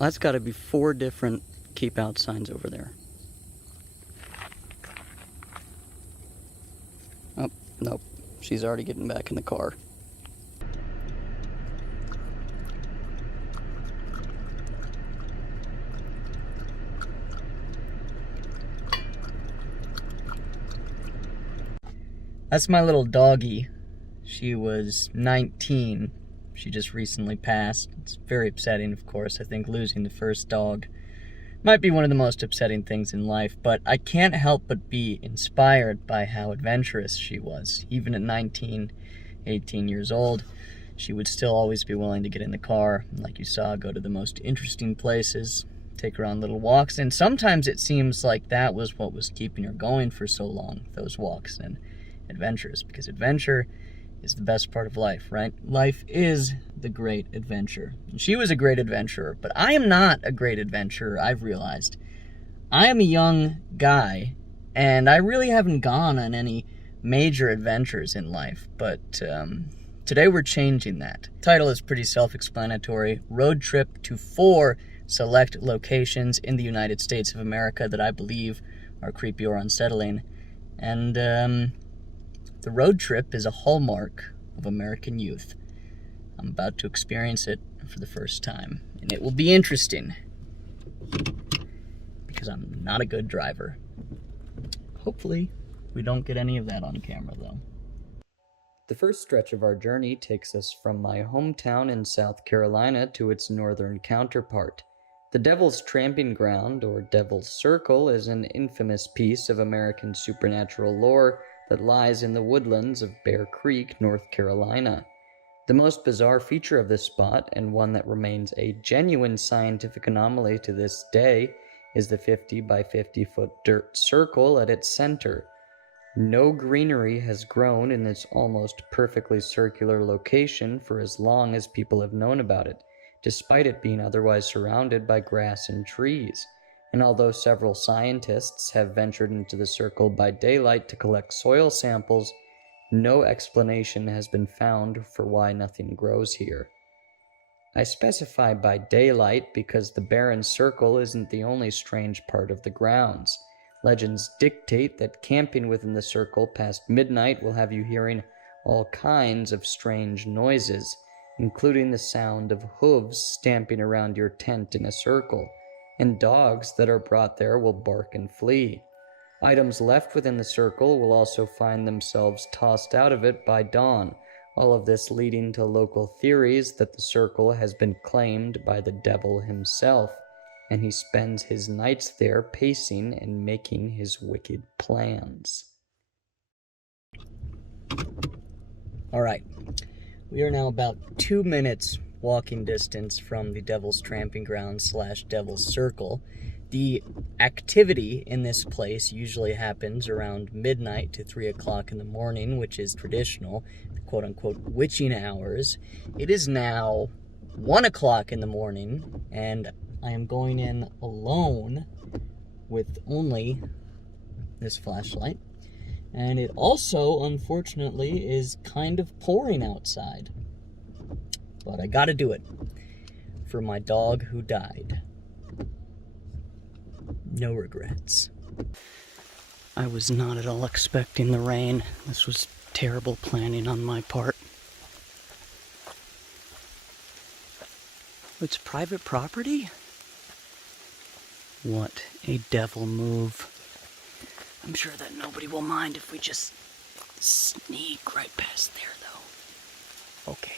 That's got to be 4 different keep out signs over there. Oh, nope. She's already getting back in the car. That's my little doggie. She was 19. She just recently passed. It's very upsetting, of course. I think losing the first dog might be one of the most upsetting things in life, but I can't help but be inspired by how adventurous she was. Even at 19, 18 years old, she would still always be willing to get in the car, and like you saw, go to the most interesting places, take her on little walks, and sometimes it seems like that was what was keeping her going for so long, those walks and adventures, because adventure is the best part of life, right? Life is the great adventure. And she was a great adventurer, but I am not a great adventurer, I've realized. I am a young guy, and I really haven't gone on any major adventures in life, but today we're changing that. The title is pretty self-explanatory. Road trip to 4 select locations in the United States of America that I believe are creepy or unsettling. And the road trip is a hallmark of American youth. I'm about to experience it for the first time, and it will be interesting because I'm not a good driver. Hopefully, we don't get any of that on camera, though. The first stretch of our journey takes us from my hometown in South Carolina to its northern counterpart. The Devil's Tramping Ground, or Devil's Circle, is an infamous piece of American supernatural lore that lies in the woodlands of Bear Creek, North Carolina. The most bizarre feature of this spot, and one that remains a genuine scientific anomaly to this day, is the 50 by 50 foot dirt circle at its center. No greenery has grown in this almost perfectly circular location for as long as people have known about it, despite it being otherwise surrounded by grass and trees. And although several scientists have ventured into the circle by daylight to collect soil samples, no explanation has been found for why nothing grows here. I specify by daylight because the barren circle isn't the only strange part of the grounds. Legends dictate that camping within the circle past midnight will have you hearing all kinds of strange noises, including the sound of hooves stamping around your tent in a circle, and dogs that are brought there will bark and flee. Items left within the circle will also find themselves tossed out of it by dawn, all of this leading to local theories that the circle has been claimed by the devil himself, and he spends his nights there pacing and making his wicked plans. All right, we are now about 2 minutes walking distance from the Devil's Tramping Ground / Devil's Circle. The activity in this place usually happens around midnight to 3 o'clock in the morning, which is traditional, the quote-unquote witching hours. It is now 1 o'clock in the morning, and I am going in alone with only this flashlight. And it also, unfortunately, is kind of pouring outside. But I gotta do it for my dog who died. No regrets. I was not at all expecting the rain. This was terrible planning on my part. It's private property? What a devil move. I'm sure that nobody will mind if we just sneak right past there, though. Okay.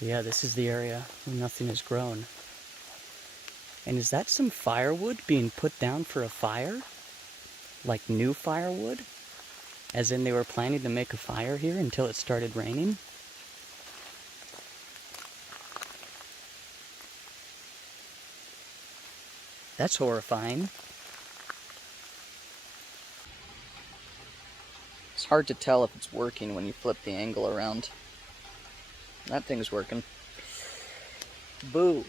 Yeah, this is the area where nothing has grown. And is that some firewood being put down for a fire? Like new firewood? As in they were planning to make a fire here until it started raining? That's horrifying. It's hard to tell if it's working when you flip the angle around. That thing's working. Boo!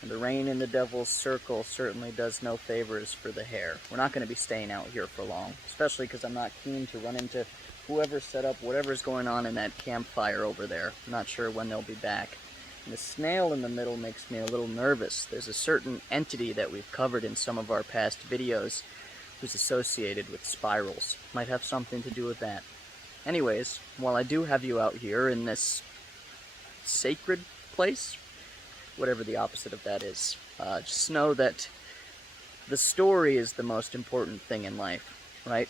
And the rain in the Devil's Circle certainly does no favors for the hair. We're not going to be staying out here for long, especially because I'm not keen to run into whoever set up whatever's going on in that campfire over there. I'm not sure when they'll be back. The snail in the middle makes me a little nervous. There's a certain entity that we've covered in some of our past videos who's associated with spirals. Might have something to do with that. Anyways, while I do have you out here in this sacred place, whatever the opposite of that is, just know that the story is the most important thing in life, right?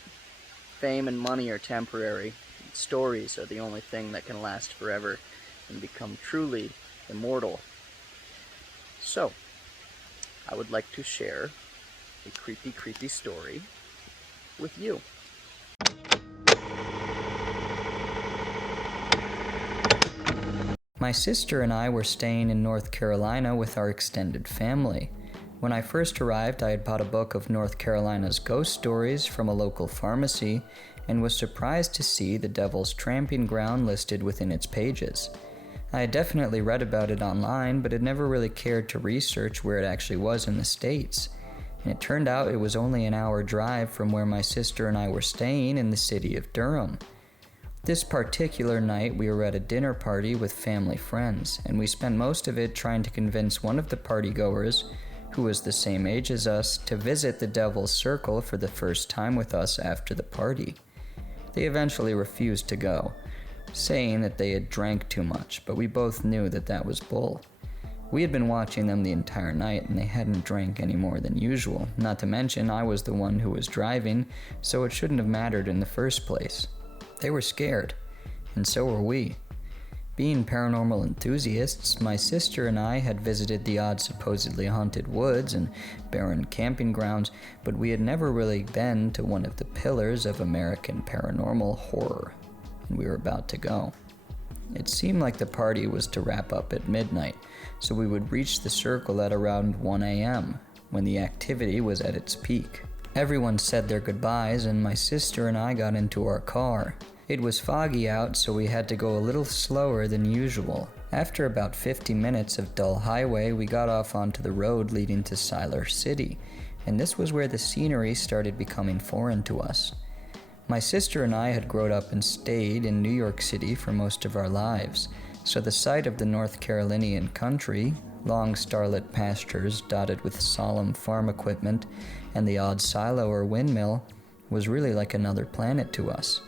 Fame and money are temporary. Stories are the only thing that can last forever and become truly immortal. So, I would like to share a creepy story with you. My sister and I were staying in North Carolina with our extended family. When I first arrived, I had bought a book of North Carolina's ghost stories from a local pharmacy and was surprised to see the Devil's Tramping Ground listed within its pages. I had definitely read about it online, but had never really cared to research where it actually was in the States. And it turned out it was only an hour drive from where my sister and I were staying in the city of Durham. This particular night, we were at a dinner party with family friends, and we spent most of it trying to convince one of the partygoers, who was the same age as us, to visit the Devil's Circle for the first time with us after the party. They eventually refused to go, saying that they had drank too much, but we both knew that that was bull. We had been watching them the entire night, and they hadn't drank any more than usual. Not to mention, I was the one who was driving, so it shouldn't have mattered in the first place. They were scared, and so were we. Being paranormal enthusiasts, my sister and I had visited the odd supposedly haunted woods and barren camping grounds, but we had never really been to one of the pillars of American paranormal horror, and we were about to go. It seemed like the party was to wrap up at midnight, so we would reach the circle at around 1 a.m., when the activity was at its peak. Everyone said their goodbyes, and my sister and I got into our car. It was foggy out, so we had to go a little slower than usual. After about 50 minutes of dull highway, we got off onto the road leading to Siler City, and this was where the scenery started becoming foreign to us. My sister and I had grown up and stayed in New York City for most of our lives, so the sight of the North Carolinian country, long starlit pastures dotted with solemn farm equipment, and the odd silo or windmill, was really like another planet to us.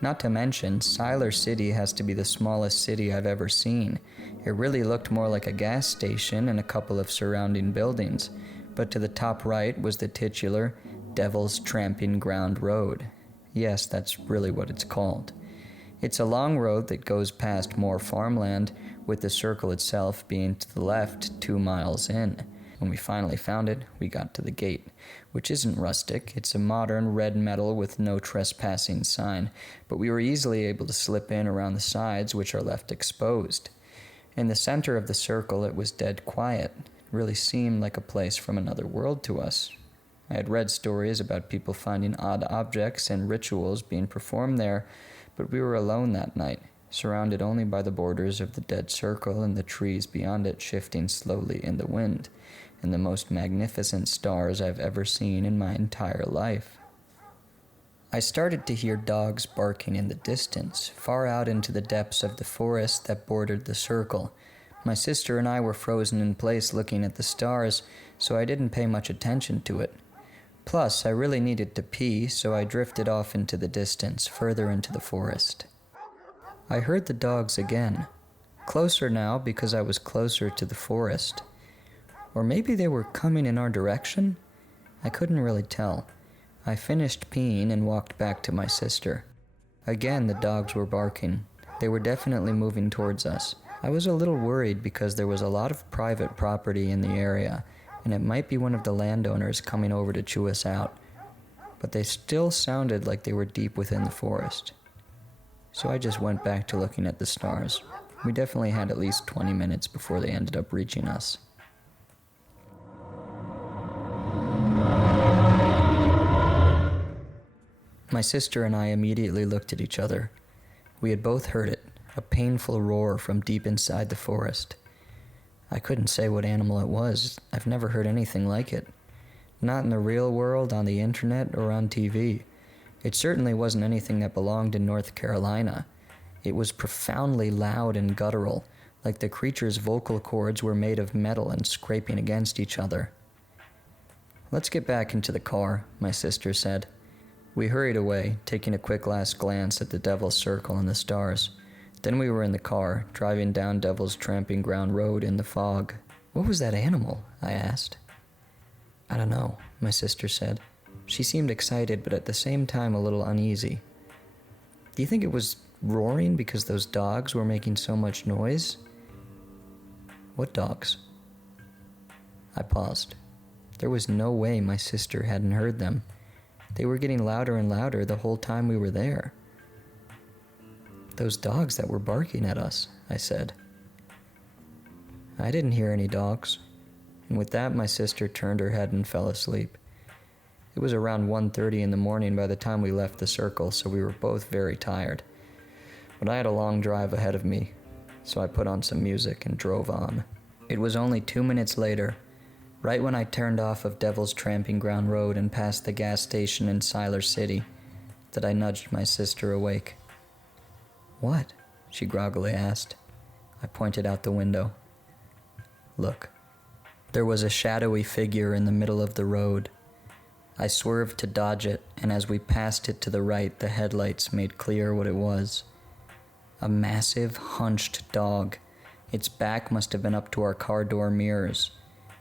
Not to mention, Siler City has to be the smallest city I've ever seen. It really looked more like a gas station and a couple of surrounding buildings, but to the top right was the titular Devil's Tramping Ground Road. Yes, that's really what it's called. It's a long road that goes past more farmland, with the circle itself being to the left 2 miles in. When we finally found it, we got to the gate, which isn't rustic. It's a modern red metal with no trespassing sign, but we were easily able to slip in around the sides, which are left exposed. In the center of the circle, it was dead quiet. It really seemed like a place from another world to us. I had read stories about people finding odd objects and rituals being performed there, but we were alone that night, surrounded only by the borders of the dead circle and the trees beyond it shifting slowly in the wind, and the most magnificent stars I've ever seen in my entire life. I started to hear dogs barking in the distance, far out into the depths of the forest that bordered the circle. My sister and I were frozen in place looking at the stars, so I didn't pay much attention to it. Plus, I really needed to pee, so I drifted off into the distance, further into the forest. I heard the dogs again, closer now because I was closer to the forest. Or maybe they were coming in our direction? I couldn't really tell. I finished peeing and walked back to my sister. Again, the dogs were barking. They were definitely moving towards us. I was a little worried because there was a lot of private property in the area, and it might be one of the landowners coming over to chew us out. But they still sounded like they were deep within the forest. So I just went back to looking at the stars. We definitely had at least 20 minutes before they ended up reaching us. My sister and I immediately looked at each other. We had both heard it, a painful roar from deep inside the forest. I couldn't say what animal it was. I've never heard anything like it. Not in the real world, on the internet, or on TV. It certainly wasn't anything that belonged in North Carolina. It was profoundly loud and guttural, like the creature's vocal cords were made of metal and scraping against each other. "Let's get back into the car," my sister said. We hurried away, taking a quick last glance at the Devil's Circle and the stars. Then we were in the car, driving down Devil's Tramping Ground Road in the fog. "What was that animal?" I asked. "I don't know," my sister said. She seemed excited, but at the same time a little uneasy. "Do you think it was roaring because those dogs were making so much noise?" "What dogs?" I paused. There was no way my sister hadn't heard them. They were getting louder and louder the whole time we were there. "Those dogs that were barking at us," I said. I didn't hear any dogs, and with that my sister turned her head and fell asleep. It was around 1:30 in the morning by the time we left the circle, so we were both very tired. But I had a long drive ahead of me, so I put on some music and drove on. It was only 2 minutes later, right when I turned off of Devil's Tramping Ground Road and passed the gas station in Siler City, that I nudged my sister awake. "What?" she groggily asked. I pointed out the window. "Look." There was a shadowy figure in the middle of the road. I swerved to dodge it, and as we passed it to the right, the headlights made clear what it was. A massive, hunched dog. Its back must have been up to our car door mirrors.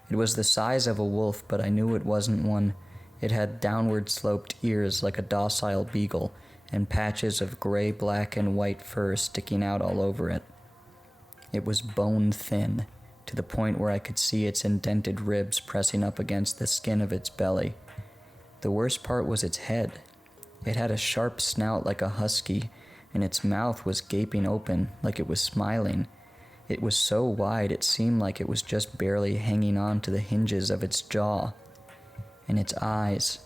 It was the size of a wolf, but I knew it wasn't one. It had downward-sloped ears like a docile beagle, and patches of gray, black, and white fur sticking out all over it. It was bone-thin, to the point where I could see its indented ribs pressing up against the skin of its belly. The worst part was its head. It had a sharp snout like a husky, and its mouth was gaping open, like it was smiling. It was so wide it seemed like it was just barely hanging on to the hinges of its jaw. And its eyes,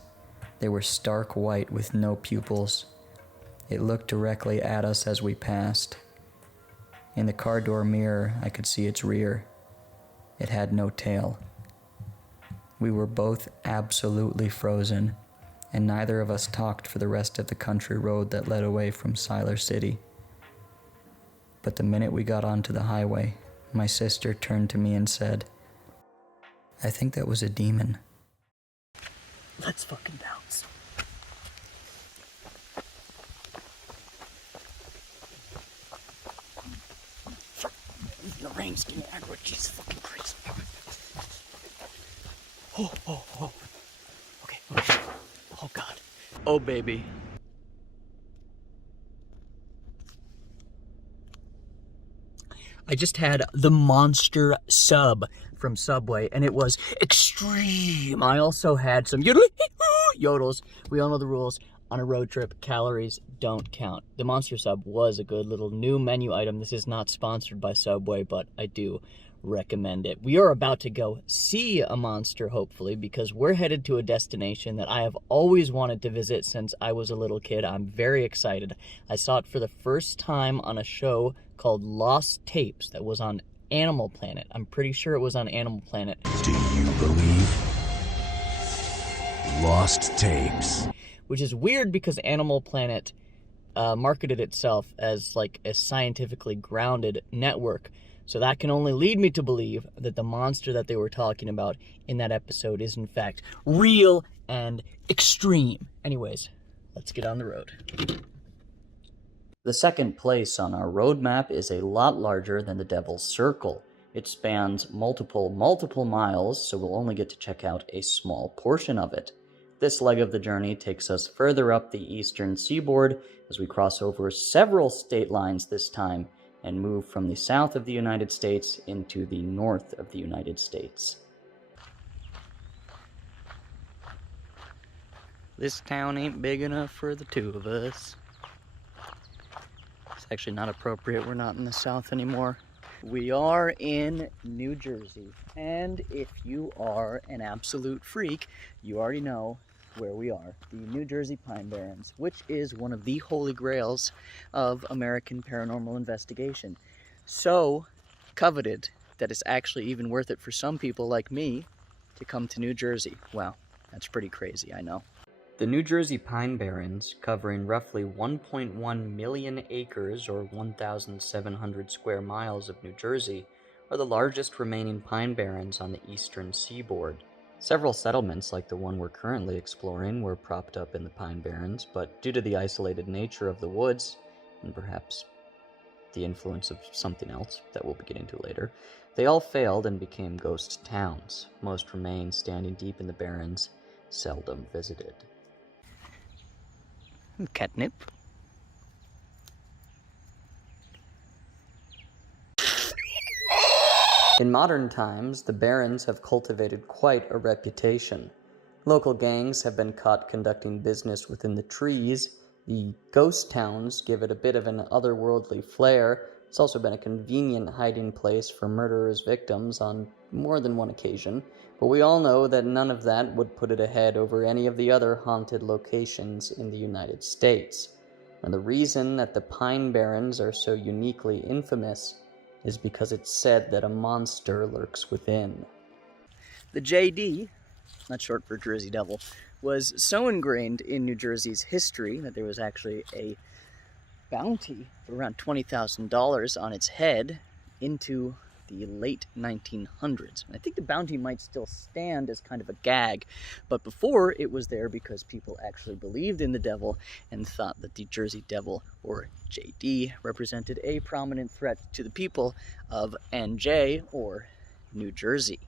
they were stark white with no pupils. It looked directly at us as we passed. In the car door mirror, I could see its rear. It had no tail. We were both absolutely frozen, and neither of us talked for the rest of the country road that led away from Siler City. But the minute we got onto the highway, my sister turned to me and said, "I think that was a demon." Let's fucking bounce. The rain's getting aggro. Jesus fucking Christ. Oh. Okay. Oh, God. Oh, baby. I just had the monster sub from Subway, and it was extreme. I also had some yodels. We all know the rules. On a road trip, calories don't count. The monster sub was a good little new menu item. This is not sponsored by Subway, but I do recommend it. We are about to go see a monster, hopefully, because we're headed to a destination that I have always wanted to visit since I was a little kid. I'm very excited. I saw it for the first time on a show called Lost Tapes that was on Animal Planet. I'm pretty sure it was on Animal Planet. Do you believe? Lost Tapes. Which is weird because Animal Planet marketed itself as like a scientifically grounded network. So that can only lead me to believe that the monster that they were talking about in that episode is in fact real and extreme. Anyways, let's get on the road. The second place on our roadmap is a lot larger than the Devil's Circle. It spans multiple miles, so we'll only get to check out a small portion of it. This leg of the journey takes us further up the eastern seaboard as we cross over several state lines this time and move from the south of the United States into the north of the United States. This town ain't big enough for the two of us. It's actually not appropriate. We're not in the south anymore. We are in New Jersey, and if you are an absolute freak, you already know where we are, the New Jersey Pine Barrens, which is one of the holy grails of American paranormal investigation. So coveted that it's actually even worth it for some people like me to come to New Jersey. Wow, that's pretty crazy, I know. The New Jersey Pine Barrens, covering roughly 1.1 million acres or 1,700 square miles of New Jersey, are the largest remaining pine barrens on the eastern seaboard. Several settlements, like the one we're currently exploring, were propped up in the Pine Barrens, but due to the isolated nature of the woods, and perhaps the influence of something else that we'll be getting to later, they all failed and became ghost towns. Most remain standing deep in the barrens, seldom visited. Catnip. In modern times, the barrens have cultivated quite a reputation. Local gangs have been caught conducting business within the trees. The ghost towns give it a bit of an otherworldly flair. It's also been a convenient hiding place for murderers' victims on more than one occasion, but we all know that none of that would put it ahead over any of the other haunted locations in the United States. And the reason that the Pine Barrens are so uniquely infamous is because it's said that a monster lurks within. The JD, that's short for Jersey Devil, was so ingrained in New Jersey's history that there was actually a bounty for around $20,000 on its head into the late 1900s. I think the bounty might still stand as kind of a gag, but before it was there because people actually believed in the devil and thought that the Jersey Devil, or JD, represented a prominent threat to the people of NJ, or New Jersey.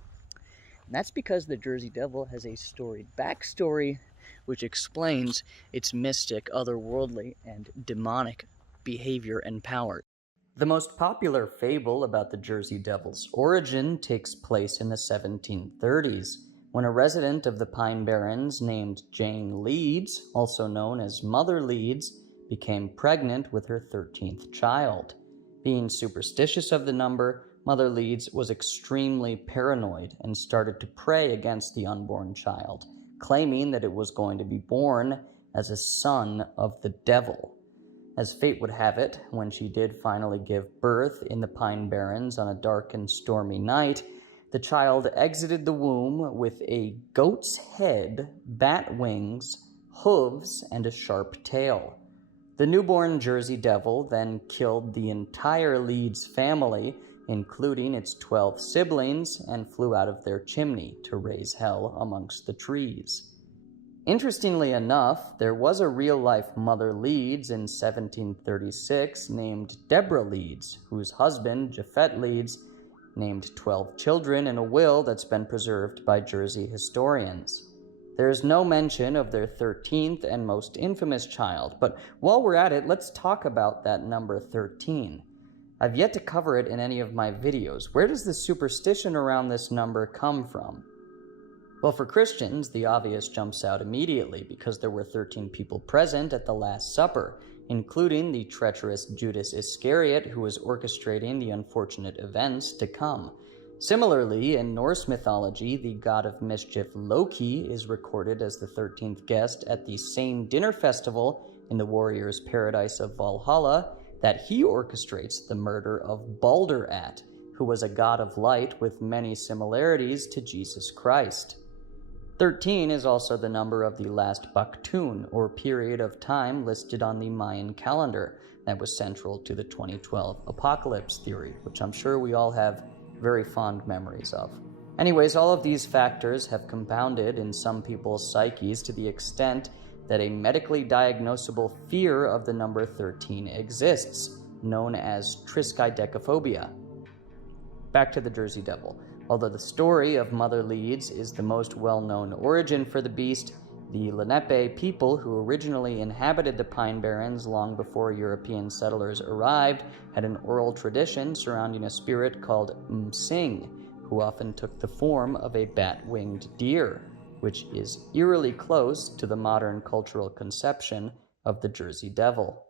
And that's because the Jersey Devil has a storied backstory which explains its mystic, otherworldly, and demonic behavior and power. The most popular fable about the Jersey Devil's origin takes place in the 1730s, when a resident of the Pine Barrens named Jane Leeds, also known as Mother Leeds, became pregnant with her 13th child. Being superstitious of the number, Mother Leeds was extremely paranoid and started to pray against the unborn child, claiming that it was going to be born as a son of the devil. As fate would have it, when she did finally give birth in the Pine Barrens on a dark and stormy night, the child exited the womb with a goat's head, bat wings, hooves, and a sharp tail. The newborn Jersey Devil then killed the entire Leeds family, including its 12 siblings, and flew out of their chimney to raise hell amongst the trees. Interestingly enough, there was a real-life Mother Leeds in 1736 named Deborah Leeds, whose husband, Japhet Leeds, named 12 children in a will that's been preserved by Jersey historians. There is no mention of their 13th and most infamous child, but while we're at it, let's talk about that number 13. I've yet to cover it in any of my videos. Where does the superstition around this number come from? Well, for Christians, the obvious jumps out immediately because there were 13 people present at the Last Supper, including the treacherous Judas Iscariot who was orchestrating the unfortunate events to come. Similarly, in Norse mythology, the god of mischief Loki is recorded as the 13th guest at the same dinner festival in the warrior's paradise of Valhalla that he orchestrates the murder of Balder at, who was a god of light with many similarities to Jesus Christ. 13 is also the number of the last Baktun, or period of time listed on the Mayan calendar, that was central to the 2012 apocalypse theory, which I'm sure we all have very fond memories of. Anyways, all of these factors have compounded in some people's psyches to the extent that a medically diagnosable fear of the number 13 exists, known as triskaidekaphobia. Back to the Jersey Devil. Although the story of Mother Leeds is the most well-known origin for the beast, the Lenape people who originally inhabited the Pine Barrens long before European settlers arrived had an oral tradition surrounding a spirit called Msing, who often took the form of a bat-winged deer, which is eerily close to the modern cultural conception of the Jersey Devil.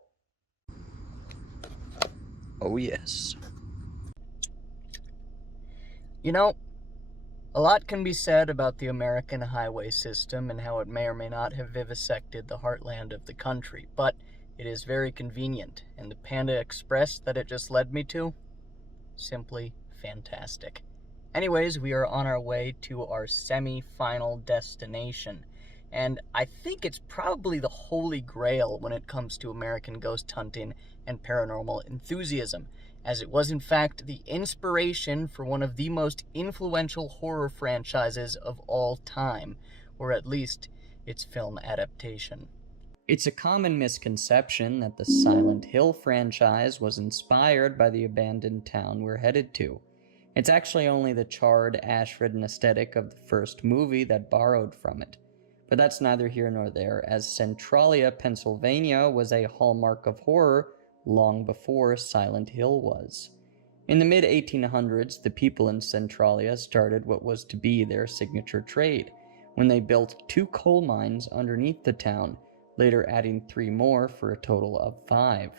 Oh yes. You know, a lot can be said about the American highway system and how it may or may not have vivisected the heartland of the country, but it is very convenient, and the Panda Express that it just led me to, simply fantastic. Anyways, we are on our way to our semi-final destination. and I think it's probably the holy grail when it comes to American ghost hunting and paranormal enthusiasm, as it was in fact the inspiration for one of the most influential horror franchises of all time, or at least its film adaptation. It's a common misconception that the Silent Hill franchise was inspired by the abandoned town we're headed to. It's actually only the charred, ash-ridden aesthetic of the first movie that borrowed from it. But that's neither here nor there, as Centralia, Pennsylvania was a hallmark of horror long before Silent Hill was. In the mid-1800s, the people in Centralia started what was to be their signature trade, when they built 2 coal mines underneath the town, later adding 3 more for a total of 5.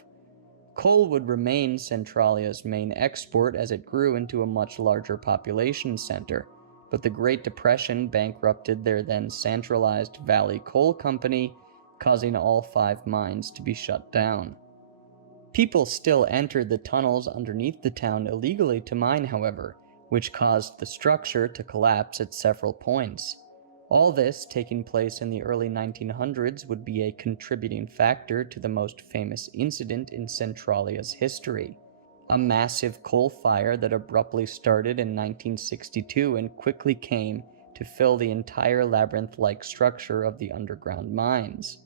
Coal would remain Centralia's main export as it grew into a much larger population center, but the Great Depression bankrupted their then centralized Valley Coal Company, causing all 5 mines to be shut down. People still entered the tunnels underneath the town illegally to mine, however, which caused the structure to collapse at several points. All this, taking place in the early 1900s, would be a contributing factor to the most famous incident in Centralia's history: a massive coal fire that abruptly started in 1962 and quickly came to fill the entire labyrinth-like structure of the underground mines.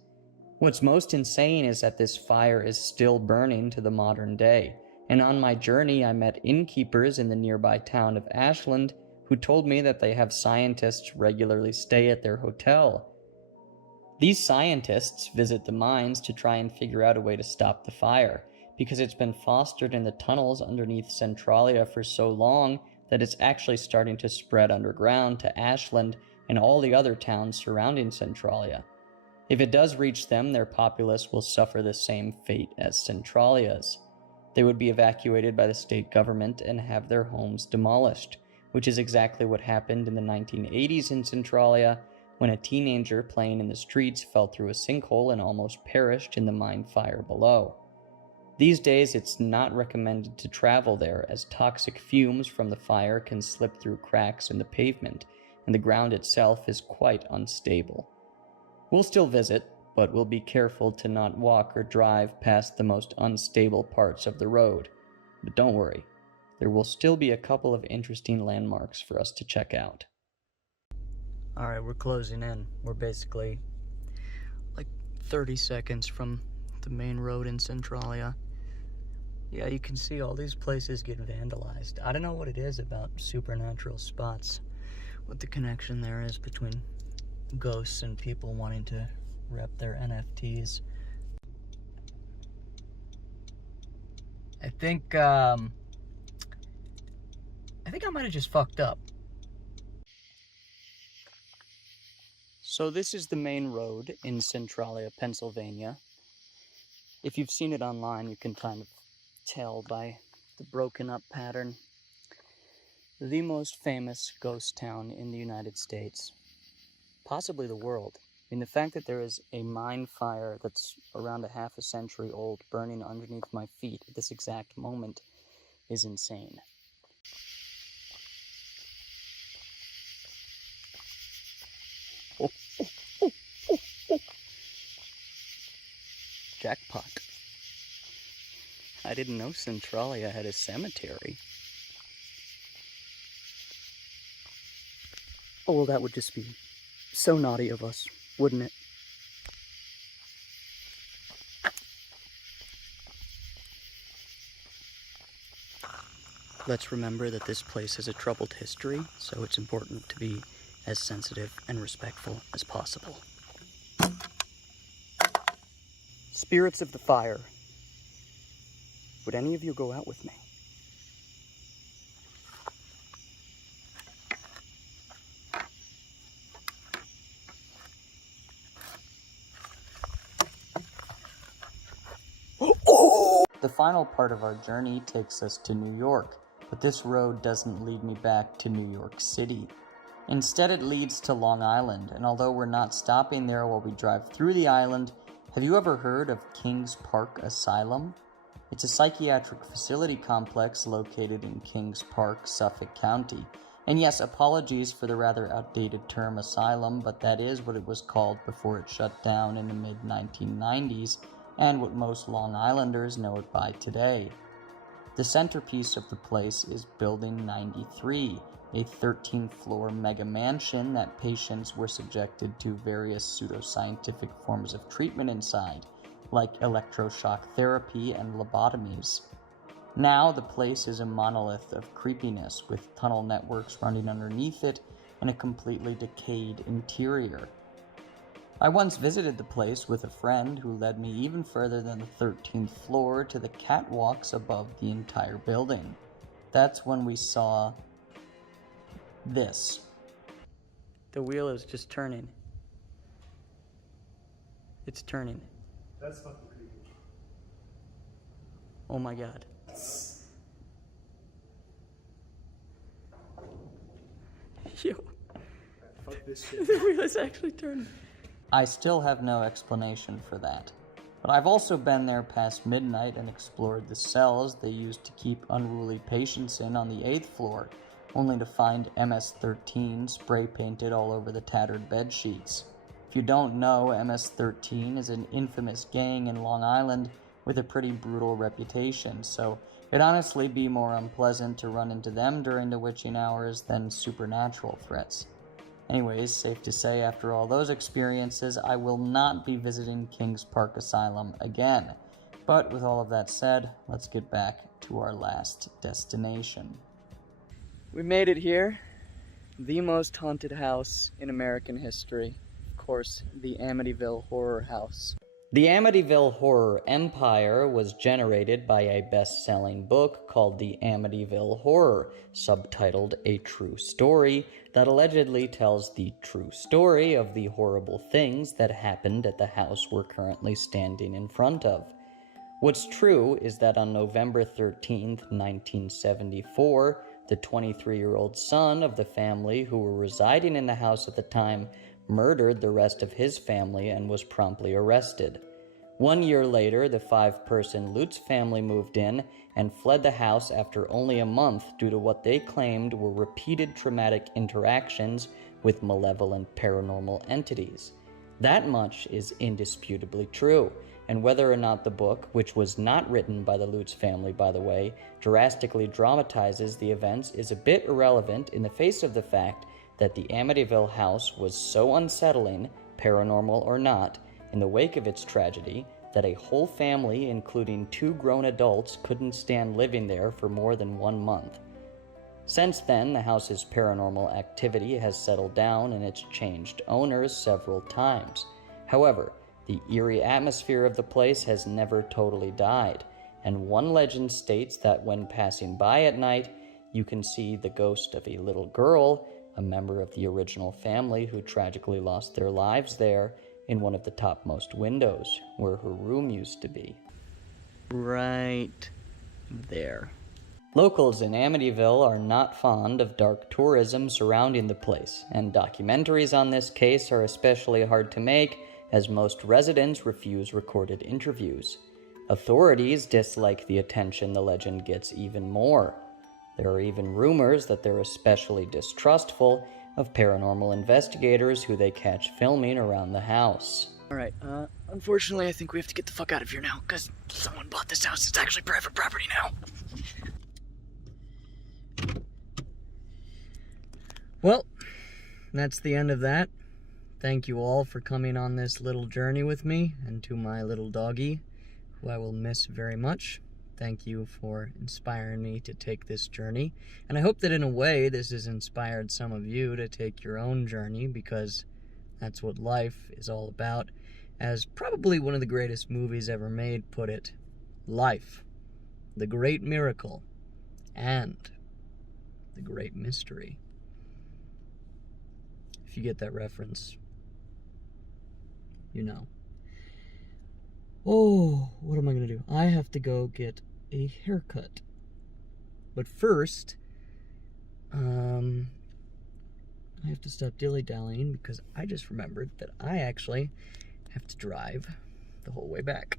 What's most insane is that this fire is still burning to the modern day, and on my journey I met innkeepers in the nearby town of Ashland who told me that they have scientists regularly stay at their hotel. These scientists visit the mines to try and figure out a way to stop the fire, because it's been fostered in the tunnels underneath Centralia for so long that it's actually starting to spread underground to Ashland and all the other towns surrounding Centralia. If it does reach them, their populace will suffer the same fate as Centralia's. They would be evacuated by the state government and have their homes demolished, which is exactly what happened in the 1980s in Centralia, when a teenager playing in the streets fell through a sinkhole and almost perished in the mine fire below. These days, it's not recommended to travel there, as toxic fumes from the fire can slip through cracks in the pavement, and the ground itself is quite unstable. We'll still visit, but we'll be careful to not walk or drive past the most unstable parts of the road. But don't worry, there will still be a couple of interesting landmarks for us to check out. Alright, we're closing in. We're basically like 30 seconds from the main road in Centralia. Yeah, you can see all these places get vandalized. I don't know what it is about supernatural spots, what the connection there is between ghosts and people wanting to rep their NFTs. I think I might have just fucked up. So this is the main road in Centralia, Pennsylvania. If you've seen it online, you can kind of tell by the broken up pattern. The most famous ghost town in the United States, possibly the world. I mean, the fact that there is a mine fire that's around a half a century old burning underneath my feet at this exact moment is insane. Oh, oh, oh, oh, oh. Jackpot. I didn't know Centralia had a cemetery. Oh, well, that would just be so naughty of us, wouldn't it? Let's remember that this place has a troubled history, so it's important to be as sensitive and respectful as possible. Spirits of the fire, would any of you go out with me? The final part of our journey takes us to New York, but this road doesn't lead me back to New York City. Instead, it leads to Long Island, and although we're not stopping there while we drive through the island, have you ever heard of Kings Park Asylum? It's a psychiatric facility complex located in Kings Park, Suffolk County, And yes, apologies for the rather outdated term asylum, but that is what it was called before it shut down in the mid-1990s, and what most Long Islanders know it by today. The centerpiece of the place is Building 93, a 13-floor mega mansion that patients were subjected to various pseudoscientific forms of treatment inside, like electroshock therapy and lobotomies. Now the place is a monolith of creepiness, with tunnel networks running underneath it and a completely decayed interior. I once visited the place with a friend who led me even further than the 13th floor to the catwalks above the entire building. That's when we saw this. The wheel is just turning. It's turning. That's fucking creepy. Oh my god. Yo. Fuck this shit. The wheel is actually turning. I still have no explanation for that. But I've also been there past midnight and explored the cells they used to keep unruly patients in on the 8th floor, only to find MS-13 spray painted all over the tattered bed sheets. If you don't know, MS-13 is an infamous gang in Long Island with a pretty brutal reputation, so it'd honestly be more unpleasant to run into them during the witching hours than supernatural threats. Anyways, safe to say, after all those experiences, I will not be visiting Kings Park Asylum again. But with all of that said, let's get back to our last destination. We made it here. The most haunted house in American history. Of course, the Amityville Horror House. The Amityville Horror Empire was generated by a best-selling book called The Amityville Horror, subtitled A True Story, that allegedly tells the true story of the horrible things that happened at the house we're currently standing in front of. What's true is that on November 13th, 1974, the 23-year-old son of the family who were residing in the house at the time murdered the rest of his family and was promptly arrested. 1 year later, the 5-person Lutz family moved in and fled the house after only a month due to what they claimed were repeated traumatic interactions with malevolent paranormal entities. That much is indisputably true, and whether or not the book, which was not written by the Lutz family by the way, drastically dramatizes the events is a bit irrelevant in the face of the fact that the Amityville house was so unsettling, paranormal or not, in the wake of its tragedy, that a whole family, including 2 grown adults, couldn't stand living there for more than 1 month. Since then, the house's paranormal activity has settled down and it's changed owners several times. However, the eerie atmosphere of the place has never totally died, and one legend states that when passing by at night, you can see the ghost of a little girl, a member of the original family who tragically lost their lives there, in one of the topmost windows, where her room used to be. Right there. Locals in Amityville are not fond of dark tourism surrounding the place, and documentaries on this case are especially hard to make, as most residents refuse recorded interviews. Authorities dislike the attention the legend gets even more. There are even rumors that they're especially distrustful of paranormal investigators who they catch filming around the house. Alright, unfortunately I think we have to get the fuck out of here now, because someone bought this house. It's actually private property now. Well, that's the end of that. Thank you all for coming on this little journey with me, and to my little doggy, who I will miss very much. Thank you for inspiring me to take this journey. And I hope that in a way this has inspired some of you to take your own journey, because that's what life is all about. As probably one of the greatest movies ever made put it, life, the great miracle, and the great mystery. If you get that reference, you know. Oh, what am I going to do? I have to go get a haircut. But first, I have to stop dilly-dallying because I just remembered that I actually have to drive the whole way back.